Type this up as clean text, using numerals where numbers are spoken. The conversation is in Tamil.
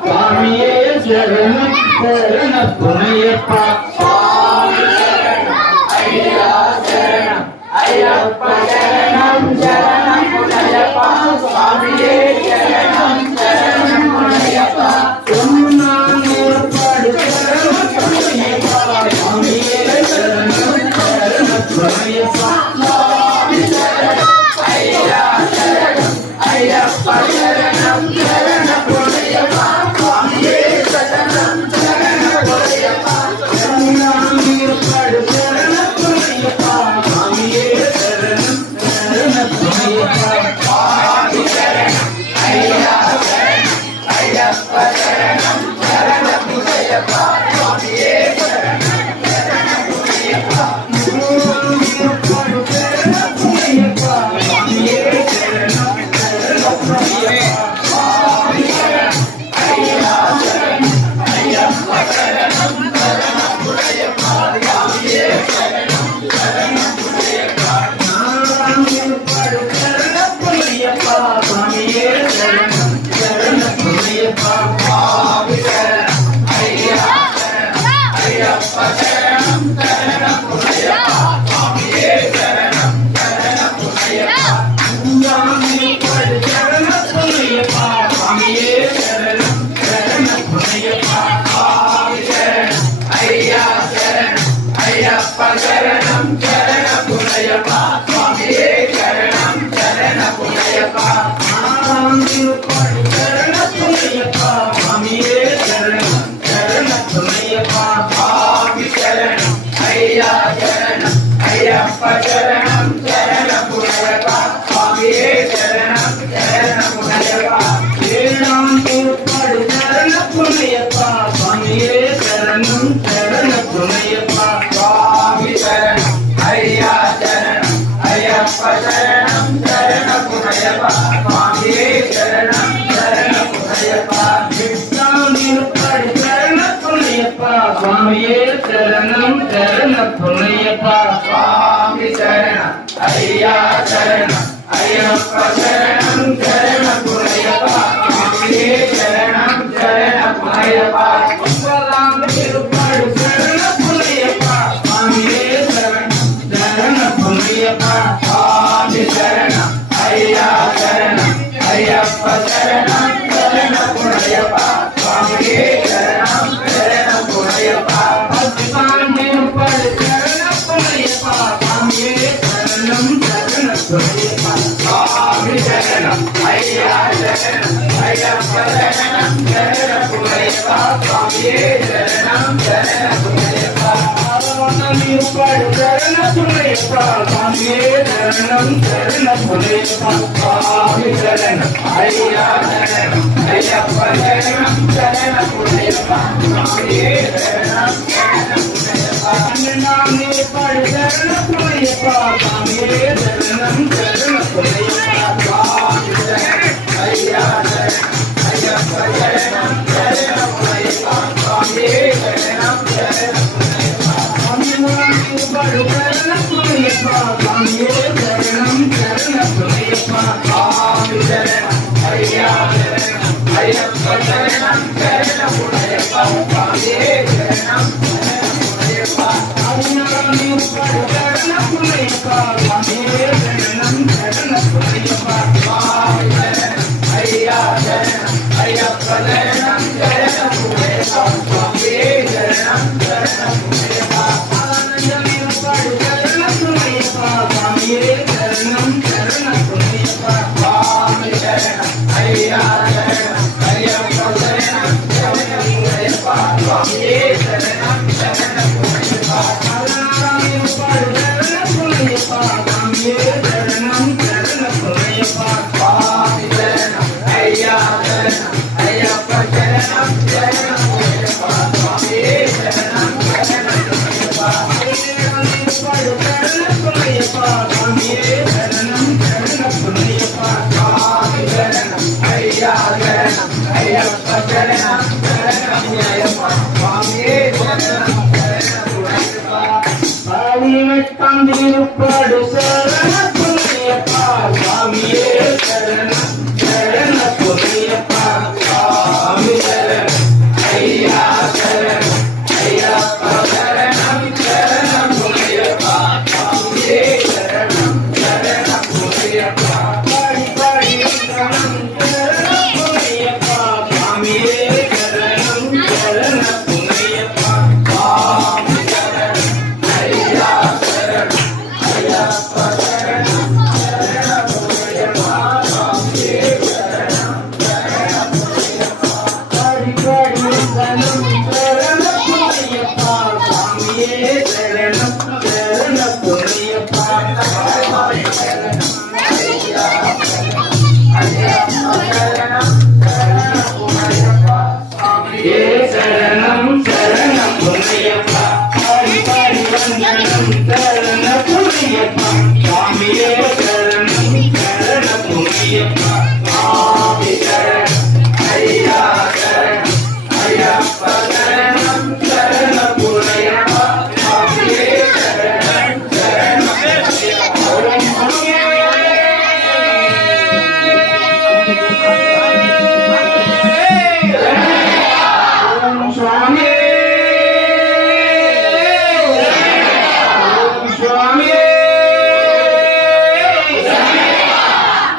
சுவாமியே சரணம் சரண புனையப்பா ஐயப்ப சரணம் சரணம் புனையப்பா சுவாமியே சரணம் சரணம் புனையப்பா நான் ஏற்பாடு சரணம் புனையப்பா சுவாமியே சரணம் சரண புனையப்பா சுவாமி சரணம் ஐயா சரணம் ஐயப்ப சரணம் சரண புனையப்பா சுவாமியே சரணம் சரண புனையப்பா நான் ஏற்பாடு சரணம் புனையப்பா சுவாமியே சரணம் சரண புனையப்பா சுவாமி சரணம் ஐயா சரணம் ஐயப்ப சரணம் சரண புனையப்பா சுவாமியே சரணம் சரண புனையப்பா ஏற்பாடு சரணம் புனையப்பா சுவாமியே சரணம் சரண புனையப்பா சுவாமி சரணம் ஐயா சரணம் ஐயப்ப சரணம் சரண புனையப்பா சுவாமியே சரணம் சரண புனையப்பா நான் ஏற்பாடு சரணம் புனையப்பா சுவாமியே சரணம் சரண புனையப்பா சுவாமி சரணம் ஐயா சரணம் ஐயப்ப சரணம் சரண புனையப்பா சுவாமியே சரணம் சரண புனையப்பா நான் ஏற்பாடு சரணம் புனையப்பா சுவாமியே சரணம் சரண புனையப்பா சுவாமி சரணம் ஐயா சரணம் ஐயப்ப சரணம் சரண புனையப்பா சுவாமியே சரணம் சரண புனையப்பா நான் ஏற்பாடு சரணம் புனையப்பா சுவாமியே சரணம் சரண புனையப்பா சுவாமி சரணம் ஐயா சரணம் ஐயப்ப சரணம் சரண புனையப்பா சுவாமியே சரணம் சரண புனையப்பா ஏழாம் ஏற்பாடு சரண புனையப்பா சுவாமியே சரணம் சரண புனையப்பா சுவாமி சரணம் ஐயா சரணம் ஐயப்ப சரணம் சரண புனையப்பா சுவாமியே சரணம் சரண புனையப்பா எட்டாம் ஏற்பாடு சரண புனையப்பா சுவாமியே சரணம் சரண புனையப்பா சுவாமி சரணம் ஐயா சரணம் ஐயப்ப சரணம் சரண புனையப்பா சுவாமியே சரணம் சரண புனையப்பா ஒன்பதாம் ஏற்பாடு சரண புனையப்பா சுவாமியே சரணம் சரண புனையப்பா சுவாமி சரணம் ஐயா சரணம் ஐயப்ப சரணம் சரண புனையப்பா சுவாமியே சரணம் சரண புனையப்பா பத்தாம் ஏற்பாடு சரண புனையப்பா சுவாமியே சரணம் சரண புனையப்பா சுவாமி சரணம் ஐயா சரணம் ஐயப்ப சரணம் சரண புனையப்பா சுவாமியே சரணம் சரண புனையப்பா ஏற்பாடு சரண புனையப்பா சுவாமியே சரணம் சரண புனையப்பா சுவாமி சரணம் ஐயா சரணம் ஐயப்ப சரணம் சரண புனையப்பா சுவாமியே சரணம் சரண புனையப்பா பன்னெண்டாம் ஏற்பாடு சரண புனையப்பா சுவாமியே சரணம் சரண புனையப்பா சுவாமி சரணம் ஐயா சரணம் ஐயப்ப சரணம் சரண புனையப்பா சுவாமியே சரணம் சரண புனையப்பா ஏற்பாடு சரண புனையப்பா சுவாமியே சரணம் சரண புனையப்பா சுவாமி சரணம் ஐயா சரணம் ஐயப்ப சரணம் சரண புனையப்பா சுவாமியே சரணம் சரண புனையப்பா பதினாறாம் ஏற்பாடு சரண புனையப்பா சுவாமியே சரணம் சரண புனையப்பா சுவாமி சரணம் ஐயா சரணம் ஐயப்ப சரணம் சரண புனையப்பா சுவாமியே சரணம் சரண புனையப்பா ஏற்பாடு சரண புனையப்பா சுவாமியே சரணம் சரண புனையப்பா சுவாமி சரணம் ஐயா சரணம் ஐயப்ப சரணம் சரண புனையப்பா சுவாமியே சரணம் சரண புனையப்பா பதினாறாம் ஏற்பாடு சரண புனையப்பா சுவாமியே சரணம் சரண புனையப்பா சுவாமி சரணம் ஐயா சரணம் ஐயப்ப சரணம் சரண புனையப்பா சுவாமியே சரணம் சரண ஏற்பாடு